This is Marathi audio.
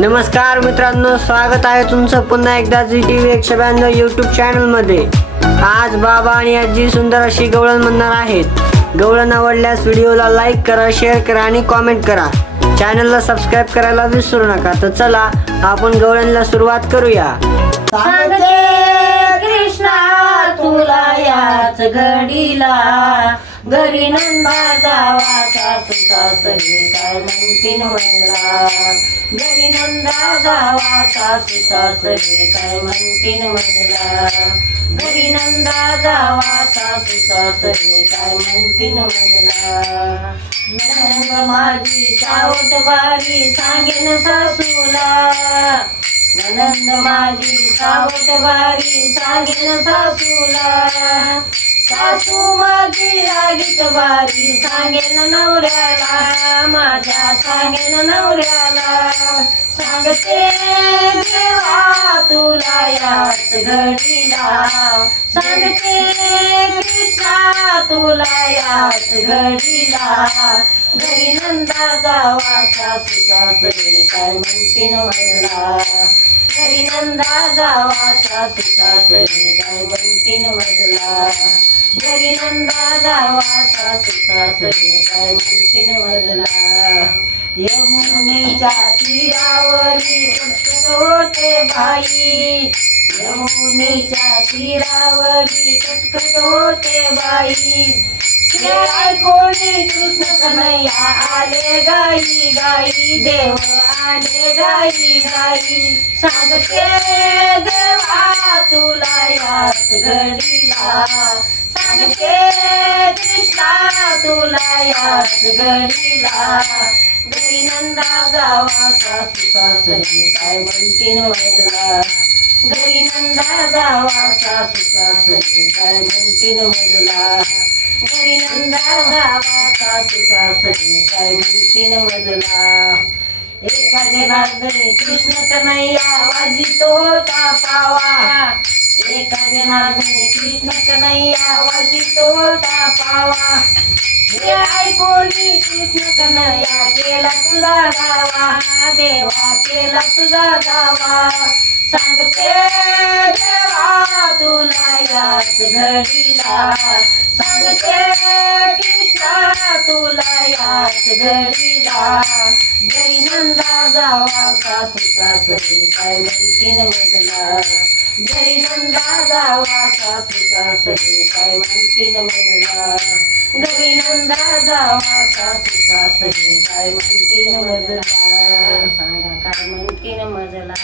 नमस्कार मित्रांनो स्वागत आहे तुमचं पुन्हा एकदा जी टी व्ही एकशे ब्याण्णव यूट्यूब चॅनलमध्ये आज बाबा आणि आजी सुंदर अशी गवळण म्हणणार आहेत. गवळण आवडल्यास व्हिडिओला लाईक करा शेअर करा आणि कॉमेंट करा. चॅनलला सबस्क्राईब करायला विसरू नका. तर चला आपण गवळणला सुरुवात करूया. कृष्णा तुला याच घडीला. घरी नंदा जावा सासू सासरे काय म्हणतीन म्हणला. घरी नंदा जावा सासू सासरे काय म्हणतीन म्हणला. घरी नंदा जावा सासू सासरे काय म्हणतीन म्हणला. नंद माझी चावट बारी सांगेन सासूला. ननंद माझी सावट बारी सांगेन सासूला. सासू माझी रागीत बारी सांगेन नवऱ्याला. माझ्या सांगेन नवऱ्याला. सांगते देवा तू याच घडीला. सांगते कृष्णा तुला याच घडीला. घरी नंदा जावा सासू सासरे काय म्हणतीन म्हणला घरी नंदा जावा सासू सासरे काय म्हणतीन म्हणला घरी नंदा जावा सासू सासरे काय म्हणतीन म्हणला यमुनेच्या तीरावरी उठत होते बाई. यमुनेच्या तीरावरी कटकट होते बाई. हे कोणी कृष्ण कन्हैया आले गाई गाई देव आले गाई गाई. सांगते देवा तुला याच घडीला. सांगते कृष्णा तुला याच गडीला घरी नंदा जावा सासू सासरे काय म्हणतीन मजला घरी नंदा जावा सासू सासरे काय म्हणतीन मजला घरी नंदा जावा सासू सासरे काय म्हणतीन मजला एका जनार्दनी कृष्ण कन्हैया वाजितो होता पावा. एका जनार्दनी कृष्ण कन्हैया वाजितो होता पावा. हे ऐकोनी कृष्ण कन्हैया केला तुझा दावा देवा केला तुझा दावा सांगते देवा तुला याच घडीला. सांगते कृष्णा तुला याच घडीला. घरी नंदा जावा सासू सासरे काय म्हणतीन मजला घरी नंदा जावा सासू सासरे काय म्हणतील मजला घरी नंदा जावा सासू सासरे काय म्हणतील मजला सांगा काय म्हणतील मजला